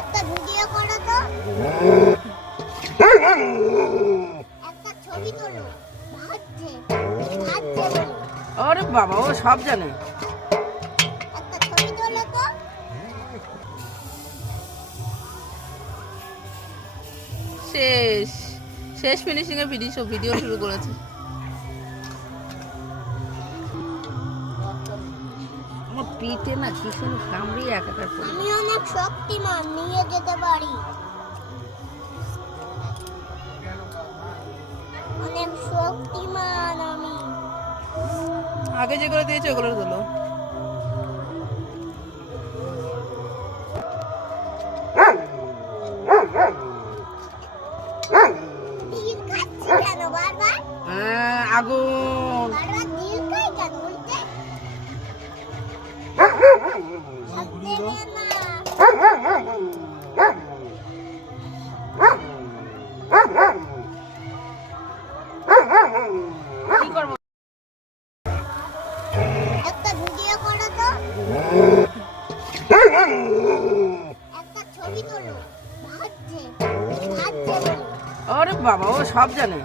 একটা ভিডিও করো তো, একটা ছবি তোলো। ভাজছে ভাজছে বলো। আরে বাবা, ও সব জানে। একটা ছবি তোলো তো। শেষ শেষ ফিনিশিং এর ভিডিও শুরু করেছে। আমার পিঠে না কিসের কামড়িয়ে একাকার করে। আমি অনেক শক্তিমান, নিয়ে যেতে পারি। অনেক শক্তিমান আমি। আগে যেগুলো দিয়েছে ওগুলো তোলো। তীর খাচ্ছি কেন বারবার? আগুন। বারবার তীর খাই কেন উল্টে? হাত দেবে না। কি করবো? একটা ভিডিও করো তো, একটা ছবি তোলো। ভাজছে ভাজছে বলো। আরে বাবা, ও সব জানে।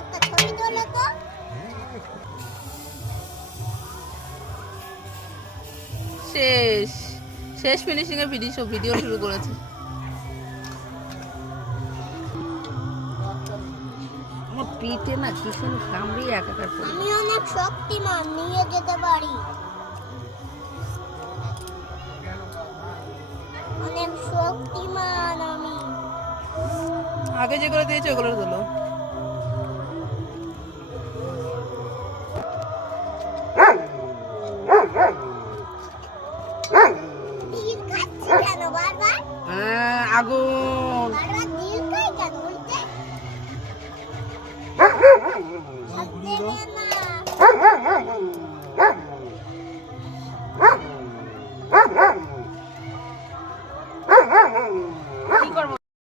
একটা ছবি তোলো তো। শেষ শেষ ফিনিশিং এর ভিডিও শুরু করেছে। আমার পিঠে না কিসের কামড়িয়ে একাকার করে। আমি অনেক শক্তিমান, নিয়ে যেতে পারি। অনেক শক্তিমান আমি। আগে যেগুলো দিয়েছে ওগুলো তোলো। তীর খাচ্ছি কেন বারবার? আগুন। বারবার তীর খাই কেন উল্টে?